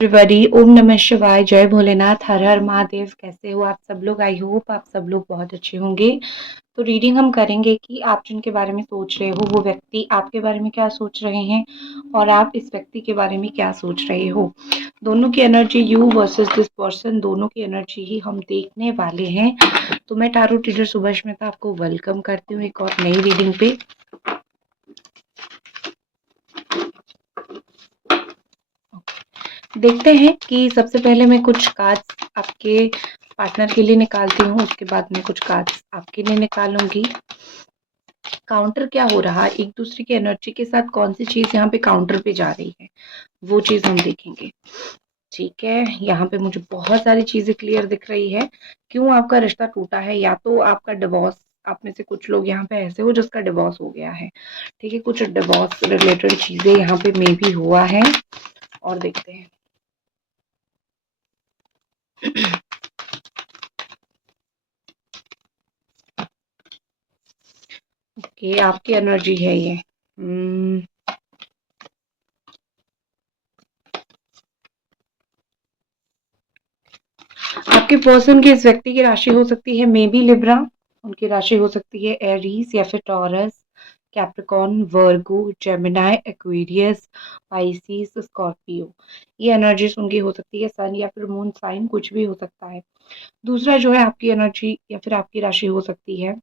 Everybody, ओम नमः शिवाय, जय भोलेनाथ, हर हर महादेव। कैसे हो आप सब लोग? आई होप आप सब लोग बहुत अच्छे होंगे। तो रीडिंग हम करेंगे कि आप जिनके बारे में सोच रहे हो वो व्यक्ति आपके बारे में क्या सोच रहे हैं और आप इस व्यक्ति के बारे में क्या सोच रहे हो। दोनों की energy, you versus this person, दोनों की एनर्जी ही हम देखने वाले हैं। तो मैं टारो रीडर सुभाष मेहता आपको वेलकम करती हूँ एक और नई रीडिंग पे। देखते हैं कि सबसे पहले मैं कुछ कार्ड्स आपके पार्टनर के लिए निकालती हूँ, उसके बाद मैं कुछ कार्ड्स आपके लिए निकालूंगी। काउंटर क्या हो रहा है, एक दूसरे की एनर्जी के साथ कौन सी चीज यहाँ पे काउंटर पे जा रही है, वो चीज हम देखेंगे। ठीक है, यहाँ पे मुझे बहुत सारी चीजें क्लियर दिख रही है। क्यों आपका रिश्ता टूटा है? या तो आपका डिवोर्स, आप में से कुछ लोग यहाँ पे ऐसे हो जिसका डिवोर्स हो गया है। ठीक है, कुछ डिवोर्स रिलेटेड चीजें यहाँ पे मे भी हुआ है। और देखते हैं। ओके, आपकी एनर्जी है ये। आपके पर्सन की, इस व्यक्ति की राशि हो सकती है मे बी लिब्रा, उनकी राशि हो सकती है एरीज या फिर टॉरस, कैप्रिकॉर्न, वर्गो, जेमिनाई, एक्वेरियस, पाइसिस, स्कॉर्पियो। ये एनर्जीज उनकी हो सकती है। सन या फिर मून साइन कुछ भी हो सकता है। दूसरा जो है, आपकी एनर्जी या फिर आपकी राशि हो सकती है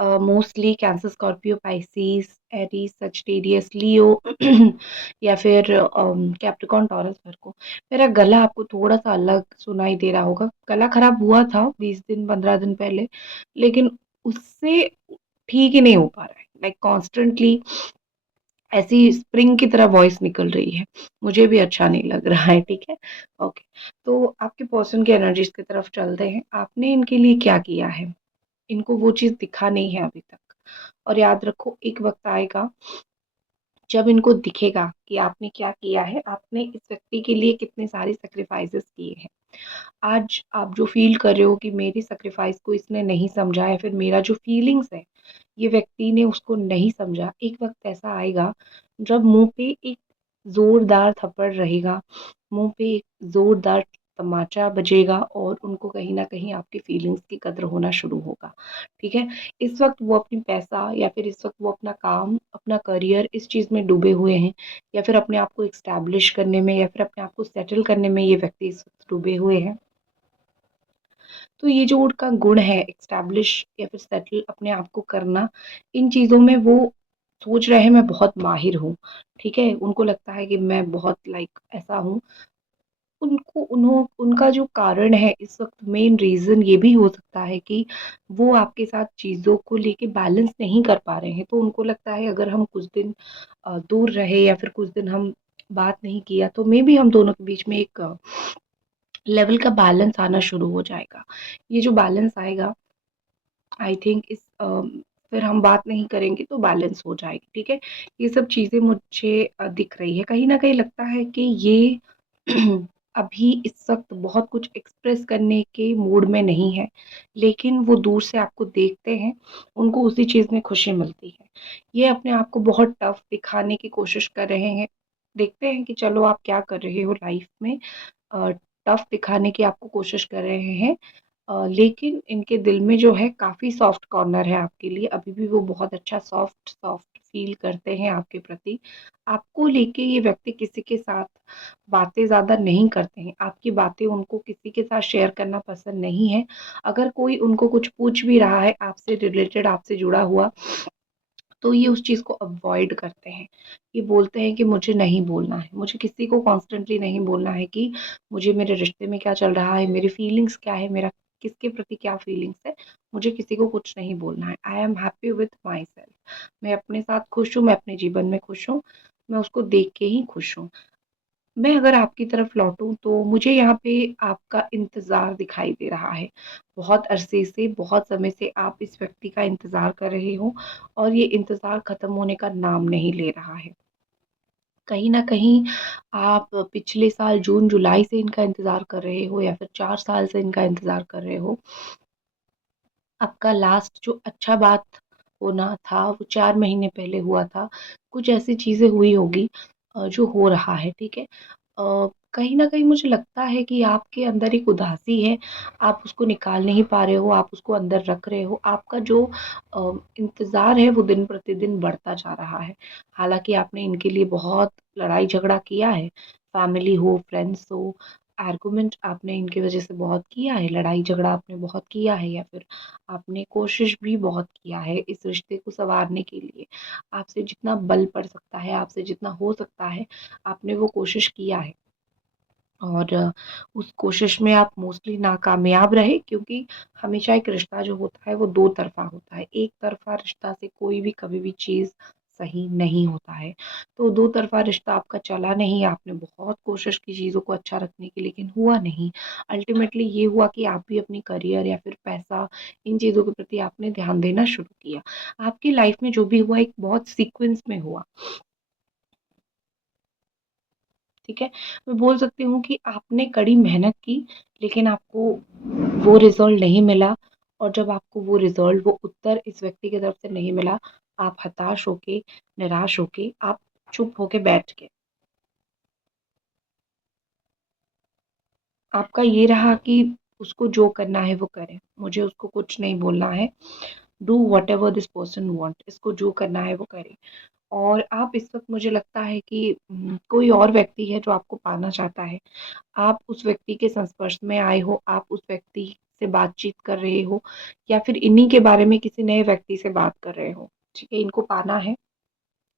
mostly Cancer, Scorpio, Pisces, Aries, Sagittarius, Leo या फिर कैप्रिकॉर्न, टॉरस, वर्गो। मेरा गला आपको थोड़ा सा अलग सुनाई दे रहा होगा। गला खराब हुआ था 20 दिन 15 दिन पहले, लेकिन उससे ठीक ही नहीं हो पा रहा है। लाइक कॉन्स्टेंटली ऐसी स्प्रिंग की तरह वॉइस निकल रही है। मुझे भी अच्छा नहीं लग रहा है। ठीक है, ओके। तो आपके पर्सन की एनर्जीज की तरफ चलते हैं। आपने इनके लिए क्या किया है? इनको वो चीज़ दिखा नहीं है अभी तक। और याद रखो, एक वक़्त आएगा जब इनको दिखेगा कि आपने क्या किया है, आपने इस व्यक्ति के लिए कितने सारे सैक्रिफाइसेस किए हैं। आज आप जो फ़ील कर रहे हो कि मेरी सैक्रिफाइस को इसने नहीं समझा या फिर मेरा जो फीलिंग्स है, ये व्यक्ति ने उसको नहीं समझा। एक वक़्त ऐसा आएगा जब मुँह पे एक ज़ोरदार थप्पड़ रहेगा, मुँह पे एक ज़ोरदार तमाचा बजेगा और उनको कहीं न कहीं आपकी फीलिंग्स की कदर होना शुरू होगा। ठीक है? इस वक़्त वो अपनी पैसा या फिर इस वक़्त वो अपना काम, अपना करियर इस चीज़ में डूबे हुए हैं, या फिर अपने आप को एस्टैब्लिश करने में या फिर अपने आप को सेटल करने में ये व्यक्ति इस वक़्त डूबे हुए हैं। तो ये जो उनका गुण है, एस्टैब्लिश या फिर सेटल अपने आप को करना, इन चीज़ों में वो सोच रहे हैं मैं बहुत माहिर हूँ। ठीक है? उनको लगता है कि मैं बहुत लाइक ऐसा हूँ। उनका जो कारण है इस वक़्त, मेन रीज़न ये भी हो सकता है कि वो आपके साथ चीज़ों को लेके बैलेंस नहीं कर पा रहे हैं। तो उनको लगता है अगर हम कुछ दिन दूर रहे या फिर कुछ दिन हम बात नहीं किया, तो मेबी हम दोनों के बीच में एक लेवल का बैलेंस आना शुरू हो जाएगा। ये जो बैलेंस आएगा, आई थिंक फिर हम बात नहीं करेंगे तो बैलेंस हो जाएगी। ठीक है? ये सब चीज़ें मुझे दिख रही है। कहीं न कहीं लगता है कि ये अभी इस वक़्त बहुत कुछ एक्सप्रेस करने के मूड में नहीं है, लेकिन वो दूर से आपको देखते हैं, उनको उसी चीज़ में खुशी मिलती है। ये अपने आप को बहुत टफ़ दिखाने की कोशिश कर रहे हैं। देखते हैं कि चलो आप क्या कर रहे हो लाइफ़ में। अ, टफ़ दिखाने की आपको कोशिश कर रहे हैं, लेकिन इनके दिल में जो है काफ़ी सॉफ्ट कॉर्नर है आपके लिए। अभी भी वो बहुत अच्छा सॉफ्ट सॉफ्ट फ़ील करते हैं आपके प्रति। आपको लेके ये व्यक्ति किसी के साथ बातें ज़्यादा नहीं करते हैं। आपकी बातें उनको किसी के साथ शेयर करना पसंद नहीं है। अगर कोई उनको कुछ पूछ भी रहा है आपसे रिलेटेड, आपसे जुड़ा हुआ, तो ये उस चीज़ को अवॉइड करते हैं। ये बोलते हैं कि मुझे नहीं बोलना है, मुझे किसी को कॉन्स्टेंटली नहीं बोलना है कि मुझे मेरे रिश्ते में क्या चल रहा है, मेरी फीलिंग्स क्या है, मेरा किसके प्रति क्या फीलिंग्स है, मुझे किसी को कुछ नहीं बोलना है। I am happy with my self. मैं अपने साथ खुश हूँ, मैं अपने जीवन में खुश हूँ, मैं उसको देख के ही खुश हूँ। मैं अगर आपकी तरफ लौटूँ तो मुझे यहाँ पे आपका इंतज़ार दिखाई दे रहा है। बहुत अरसे से, बहुत समय से आप इस व्यक्ति का इंतज़ार कर रहे हो और ये इंतज़ार ख़त्म होने का नाम नहीं ले रहा है। कहीं न कहीं आप पिछले साल जून-जुलाई से इनका इंतज़ार कर रहे हो या फिर 4 साल से इनका इंतज़ार कर रहे हो। आपका लास्ट जो अच्छा बात होना था, वो 4 महीने पहले हुआ था। कुछ ऐसी चीज़ें हुई होगी जो हो रहा है, ठीक है? कहीं न कहीं मुझे लगता है कि आपके अंदर एक उदासी है, आप उसको निकाल नहीं पा रहे हो, आप उसको अंदर रख रहे हो। आपका जो इंतज़ार है वो दिन-प्रतिदिन बढ़ता जा रहा है। हालाँकि आपने इनके लिए बहुत लड़ाई-झगड़ा किया है, फैमिली हो, फ्रेंड्स हो, आर्गुमेंट आपने इनकी वज़ह से बहुत किया है, लड़ाई-झगड़ा आपने बहुत किया है या फिर आपने कोशिश भी बहुत किया है इस रिश्ते को सँवारने के लिए। आपसे जितना बल पड़ सकता है, आपसे जितना हो सकता है, आपने वो कोशिश किया है। और उस कोशिश में आप मोस्टली नाकामयाब रहे क्योंकि हमेशा एक रिश्ता जो होता है वो दो तरफ़ा होता है। एक तरफ़ा रिश्ता से कोई भी कभी भी चीज़ सही नहीं होता है। तो दो तरफ़ा रिश्ता आपका चला नहीं, आपने बहुत कोशिश की चीज़ों को अच्छा रखने की लेकिन हुआ नहीं। अल्टीमेटली ये हुआ कि आप भी अपनी करियर या फिर पैसा इन चीज़ों के प्रति आपने ध्यान देना शुरू किया। आपकी लाइफ़ में जो भी हुआ एक बहुत सीक्वेंस में हुआ। ठीक है? मैं बोल सकती हूँ कि आपने कड़ी मेहनत की, लेकिन आपको वो रिज़ल्ट नहीं मिला और जब आपको वो रिज़ल्ट, वो उत्तर इस व्यक्ति की तरफ से नहीं मिला, आप हताश होके, निराश होके, आप चुप होके बैठ गए। आपका ये रहा कि उसको जो करना है वो करे, मुझे उसको कुछ नहीं बोलना है, do whatever this person want इसको जो करना है वो करे। और आप इस वक़्त मुझे लगता है कि कोई और व्यक्ति है जो आपको पाना चाहता है। आप उस व्यक्ति के संस्पर्श में आए हो, आप उस व्यक्ति से बातचीत कर रहे हो या फिर इन्हीं के बारे में किसी नए व्यक्ति से बात कर रहे हो, ठीक है? इनको पाना है,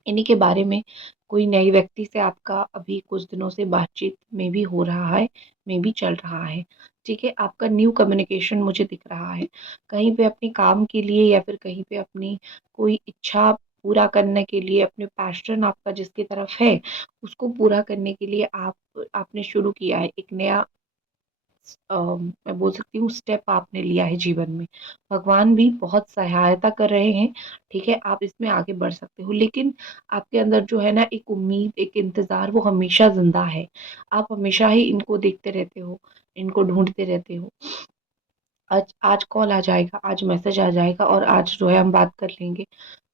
इन्हीं के बारे में कोई नए व्यक्ति से आपका अभी कुछ दिनों से बातचीत में भी हो रहा है, में भी चल रहा है, ठीक है? आपका न्यू कम्युनिकेशन मुझे दिख रहा है। कहीं पे अपने काम के लिए या फिर कहीं पे अपनी कोई इच्छा पूरा करने के लिए, अपने पैशन आपका जिसकी तरफ है, उसको पूरा करने के लिए आपने शुरू किया है, एक नया मैं बोल सकती हूँ स्टेप आपने लिया है जीवन में। भगवान भी बहुत सहायता कर रहे हैं, ठीक है? आप इसमें आगे बढ़ सकते हो। लेकिन आपके अंदर जो है ना एक उम्मीद, एक इंतज़ार वो हमेशा ज़िंदा है। आप हमेशा ही इनको देखते रहते हो, इनको ढूँढते रहते हो। आज आज कॉल आ जाएगा, आज मैसेज आ जाएगा और आज जो है हम बात कर लेंगे।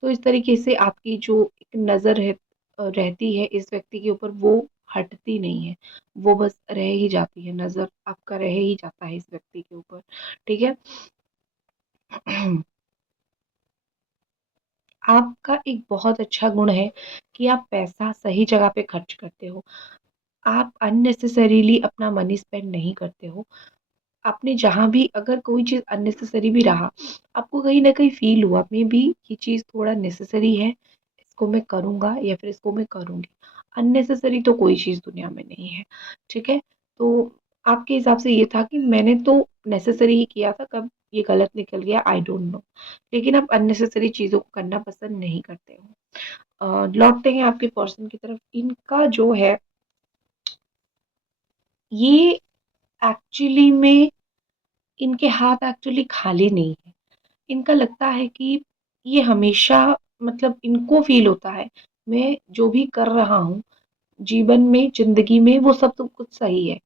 तो इस तरीके से आपकी जो एक नज़र है रहती है इस व्यक्ति के ऊपर वो हटती नहीं है। वो बस रह ही जाती है, नज़र आपका रह ही जाता है इस व्यक्ति के ऊपर, ठीक है? आपका एक बहुत अच्छा गुण है कि आप पैसा सही जगह पे खर्च करते हो। आप अननेसेसरीली अपना मनी स्पेंड नहीं करते हो। आपने जहाँ भी अगर कोई चीज़ अननेसेसरी भी रहा, आपको कहीं न कहीं फ़ील हुआ मे बी ये चीज़ थोड़ा नेसेसरी है, इसको मैं करूँगा या फिर इसको मैं करूँगी। अननेसेसरी तो कोई चीज़ दुनिया में नहीं है, ठीक है? तो आपके हिसाब से ये था कि मैंने तो नेसेसरी ही किया था, कब ये गलत निकल गया आई डोंट नो। लेकिन आप अननेसेसरी चीज़ों को करना पसंद नहीं करते हो। लौटते हैं आपके पर्सन की तरफ, इनका जो है ये एक्चुअली में इनके हाथ एक्चुअली खाली नहीं है। इनका लगता है कि ये हमेशा मतलब इनको फ़ील होता है, मैं जो भी कर रहा हूँ, जीवन में, ज़िंदगी में वो सब तो कुछ सही है,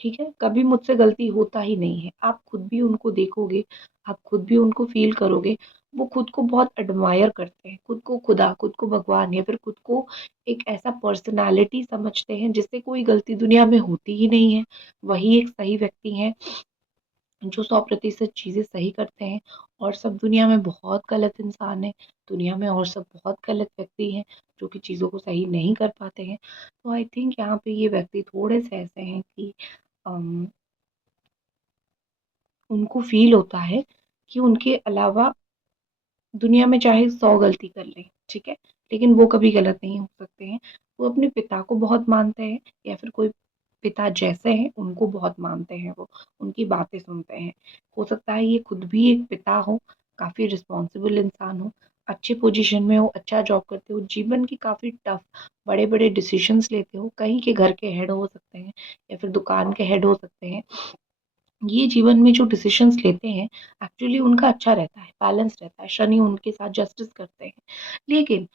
ठीक है? कभी मुझसे गलती होता ही नहीं है। आप खुद भी उनको देखोगे, आप खुद भी उनको फ़ील करोगे, वो खुद को बहुत एडमायर करते हैं, खुद को खुदा, खुद को भगवान या फिर खुद को एक ऐसा पर्सनैलिटी समझते हैं जिससे कोई गलती दुनिया में होती ही नहीं है। वही एक सही व्यक्ति हैं जो 100% चीज़ें सही करते हैं और सब दुनिया में बहुत गलत इंसान हैं, दुनिया में और सब बहुत गलत व्यक्ति हैं, जो कि चीज़ों को सही नहीं कर पाते हैं। तो आई थिंक यहाँ पे ये व्यक्ति थोड़े-से ऐसे हैं कि अम, उनको फ़ील होता है कि उनके अलावा दुनिया में चाहे 100 गलती कर लें, ठीक है? लेकिन वो कभी गलत नहीं हो सकते हैं। वो अपने पिता को बहुत मानते हैं या फिर कोई पिता जैसे हैं, उनको बहुत मानते हैं वो, उनकी बातें सुनते हैं। हो सकता है ये खुद भी एक पिता हो, काफ़ी रिस्पॉन्सिबल इंसान हो, अच्छे पोज़ीशन में हो, अच्छा जॉब करते हो, जीवन की काफ़ी टफ़ बड़े-बड़े डिसीज़न्स लेते हो, कहीं के घर के हेड हो सकते हैं या फिर दुकान के हेड हो सकते हैं। ये जीवन में जो डिसीजंस लेते हैं एक्चुअली उनका अच्छा रहता है, बैलेंस रहता है, शनि उनके साथ जस्टिस करते हैं। लेकिन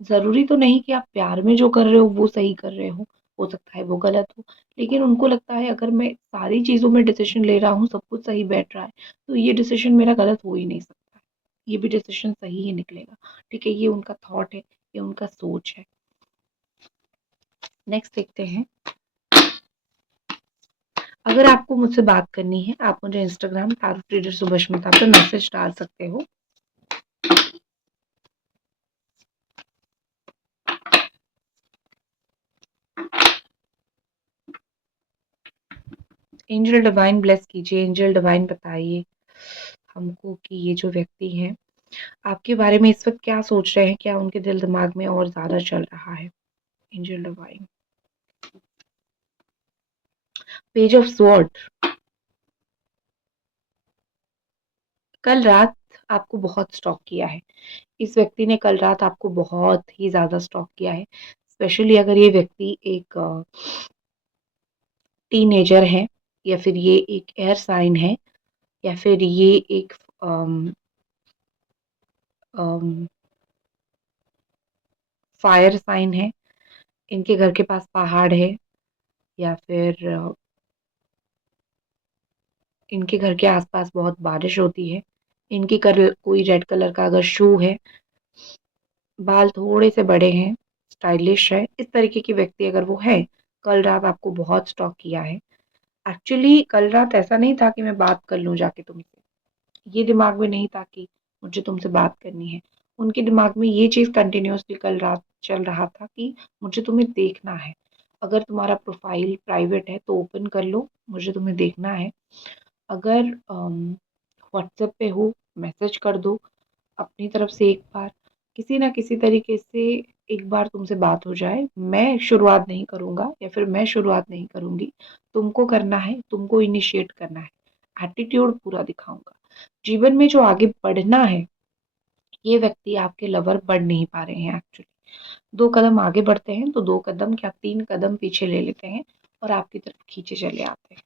ज़रूरी तो नहीं कि आप प्यार में जो कर रहे हो वो सही कर रहे हो सकता है वो गलत हो। लेकिन उनको लगता है अगर मैं सारी चीज़ों में डिसीजन ले रहा हूँ, सब कुछ सही बैठ रहा है, तो ये डिसीजन मेरा गलत हो ही नहीं सकता। ये भी डिसीजन सही ही निकलेगा। ठीक है, ये उनका थॉट है, ये उनका सोच है। नेक्स्ट देखते हैं। अगर आपको मुझसे बात करनी है, आप मुझे इंस्टाग्राम टैरो ट्रेडर सुभष्मिता पे मैसेज डाल सकते हो। एंजल डिवाइन ब्लेस कीजिए, एंजल डिवाइन बताइए हमको कि ये जो व्यक्ति हैं आपके बारे में इस वक्त क्या सोच रहे हैं, क्या उनके दिल दिमाग में और ज्यादा चल रहा है। Angel divine, page of sword. कल रात आपको बहुत स्टॉक किया है, इस व्यक्ति ने कल रात आपको बहुत ही ज्यादा स्टॉक किया है। स्पेशली अगर ये व्यक्ति एक टीनेजर है, या फिर ये एक एयर साइन है, या फिर ये एक फायर साइन है, इनके घर के पास पहाड़ है, या फिर इनके घर के आसपास बहुत बारिश होती है, इनकी कोई रेड कलर का अगर शू है, बाल थोड़े से बड़े हैं, स्टाइलिश है, इस तरीके की व्यक्ति अगर वो है, कल रात आपको बहुत स्टॉक किया है। एक्चुअली कल रात ऐसा नहीं था कि मैं बात कर लूं जाके तुमसे, ये दिमाग में नहीं था कि मुझे तुमसे बात करनी है। उनके दिमाग में ये चीज़ कंटिन्यूअसली कल रात चल रहा था कि मुझे तुम्हें देखना है। अगर तुम्हारा प्रोफाइल प्राइवेट है तो ओपन कर लो, मुझे तुम्हें देखना है। अगर व्हाट्सएप पे हो, मैसेज कर दो अपनी तरफ से एक बार, किसी ना किसी तरीके से एक बार तुमसे बात हो जाए। मैं शुरुआत नहीं करूँगा या फिर मैं शुरुआत नहीं करूँगी, तुमको करना है, तुमको इनिशिएट करना है। एटीट्यूड पूरा दिखाऊँगा। जीवन में जो आगे बढ़ना है, ये व्यक्ति आपके लवर बढ़ नहीं पा रहे हैं एक्चुअली। 2 कदम आगे बढ़ते हैं तो 2 कदम क्या 3 कदम पीछे ले लेते हैं और आपकी तरफ खींचे चले आते हैं।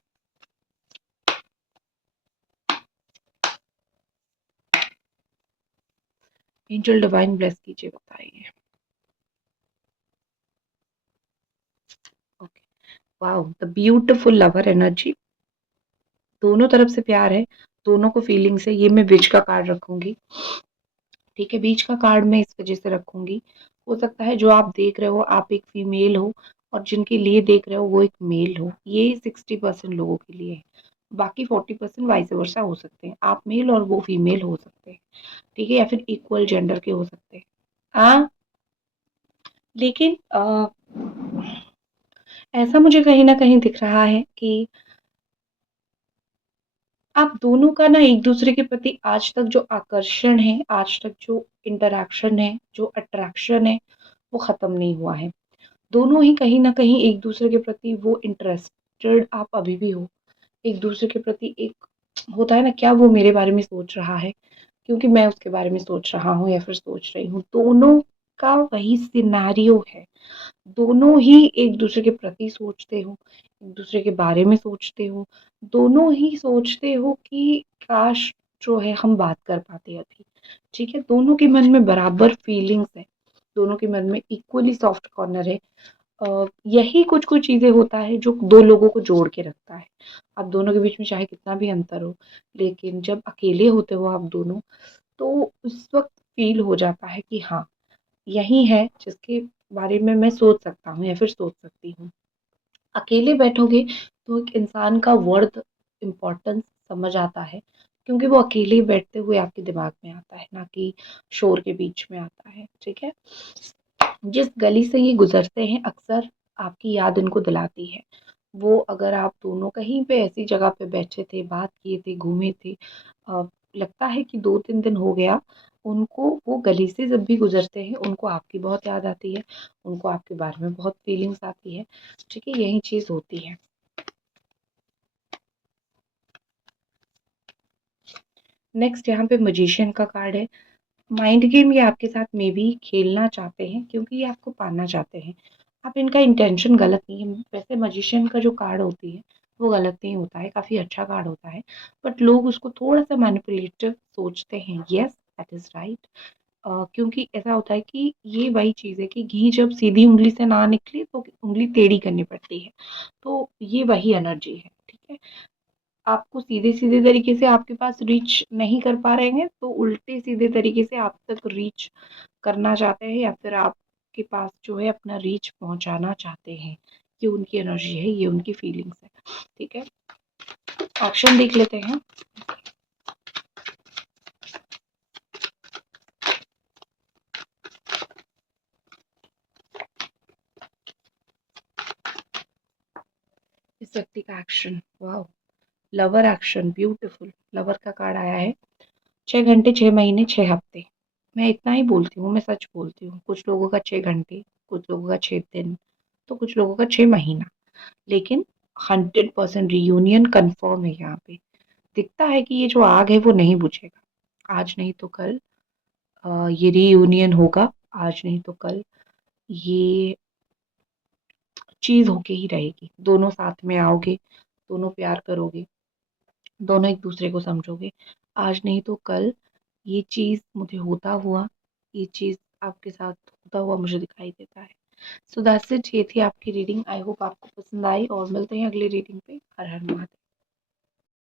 एंजल डिवाइन ब्लेस कीजिए, बताइए। Okay, wow, the beautiful lover energy. दोनों तरफ से प्यार है, दोनों को फीलिंग्स है। ये मैं बीच का कार्ड रखूंगी, ठीक है। बीच का कार्ड मैं इस वजह से रखूंगी, हो सकता है जो आप देख रहे हो आप एक फीमेल हो और जिनके लिए देख रहे हो वो एक मेल हो। ये 60% लोगों के लिए है, बाकी 40% वाइस वर्सा हो सकते हैं। आप मेल और वो फीमेल हो सकते हैं, ठीक है, या फिर इक्वल जेंडर के हो सकते हैं। हाँ, लेकिन ऐसा मुझे कहीं ना कहीं दिख रहा है कि आप दोनों का ना एक दूसरे के प्रति आज तक जो आकर्षण है, आज तक जो इंटरैक्शन है, जो अट्रैक्शन है, वो खत्म नहीं हुआ है। दोनों ही कहीं ना कहीं एक दूसरे के प्रति वो इंटरेस्टेड आप अभी भी हो। एक दूसरे के प्रति एक होता है ना, क्या वो मेरे बारे में सोच रहा है क्योंकि मैं उसके बारे में सोच रहा हूँ या फिर सोच रही हूँ। दोनों का वही सिनारियो है, दोनों ही एक दूसरे के प्रति सोचते हो, एक दूसरे के बारे में सोचते हो, दोनों ही सोचते हो कि काश जो है हम बात कर पाते अभी, ठीक है। दोनों के मन में बराबर फीलिंग्स है, दोनों के मन में इक्वली सॉफ्ट कॉर्नर है। यही कुछ कुछ चीजें होता है जो दो लोगों को जोड़ के रखता है। आप दोनों के बीच में चाहे कितना भी अंतर हो, लेकिन जब अकेले होते हो आप दोनों, तो उस वक्त फील हो जाता है कि हाँ, यही है जिसके बारे में मैं सोच सकता हूँ या फिर सोच सकती हूँ। अकेले बैठोगे तो एक इंसान का वर्थ, इम्पोर्टेंस समझ आता है, क्योंकि वो अकेले बैठते हुए आपके दिमाग में आता है, ना कि शोर के बीच में आता है, ठीक है। जिस गली से ये गुजरते हैं अक्सर आपकी याद इनको दिलाती है। वो अगर आप दोनों कहीं पे ऐसी जगह पे बैठे थे, बात किए थे, घूमे थे, लगता है कि 2-3 दिन हो गया, उनको वो गली से जब भी गुजरते हैं उनको आपकी बहुत याद आती है, उनको आपके बारे में बहुत फीलिंग्स आती है, ठीक है, यही चीज़ होती है। नेक्स्ट यहाँ पे मैजिशियन का कार्ड है। माइंड गेम ये आपके साथ में भी खेलना चाहते हैं क्योंकि ये आपको पाना चाहते हैं। आप इनका इंटेंशन गलत नहीं है। वैसे मैजिशियन का जो कार्ड होती है वो गलत नहीं होता है, काफ़ी अच्छा कार्ड होता है, बट लोग उसको थोड़ा सा मैनिपुलेटिव सोचते हैं। Yes, that is right. क्योंकि ऐसा होता है कि ये वही चीज़ है कि घी जब सीधी उंगली से ना निकले तो उंगली टेढ़ी करनी पड़ती है। तो ये वही एनर्जी है, ठीक है। आपको सीधे-सीधे तरीके से आपके पास रीच नहीं कर पा रहे हैं, तो उल्टे सीधे तरीके से आप तक रीच करना चाहते हैं, या फिर आप आपके पास जो है अपना रीच पहुंचाना चाहते हैं। ये उनकी एनर्जी है, ये उनकी फीलिंग्स है। ठीक है, ऑप्शन देख लेते हैं। इस व्यक्ति का एक्शन, वाह, लवर एक्शन, ब्यूटीफुल। लवर का कार्ड आया है। 6 घंटे, 6 महीने, 6 हफ्ते। मैं इतना ही बोलती हूँ, मैं सच बोलती हूँ। कुछ लोगों का 6 घंटे, कुछ लोगों का 6 दिन, तो कुछ लोगों का 6 महीना, लेकिन 100% रियूनियन कंफर्म है यहाँ पे। दिखता है कि ये जो आग है वो नहीं बुझेगा। आज नहीं तो कल ये रियूनियन होगा। आज नहीं तो कल ये चीज होके ही रहेगी। दोनों साथ में आओगे, दोनों प्यार करोगे, दोनों एक दूसरे को समझोगे। आज नहीं तो कल ये चीज मुझे होता हुआ, ये चीज आपके साथ होता हुआ मुझे दिखाई देता है। सो दैट्स इट, ये थी आपकी रीडिंग। आई होप आपको पसंद आई और मिलते हैं अगली रीडिंग पे। हर हर महादेव।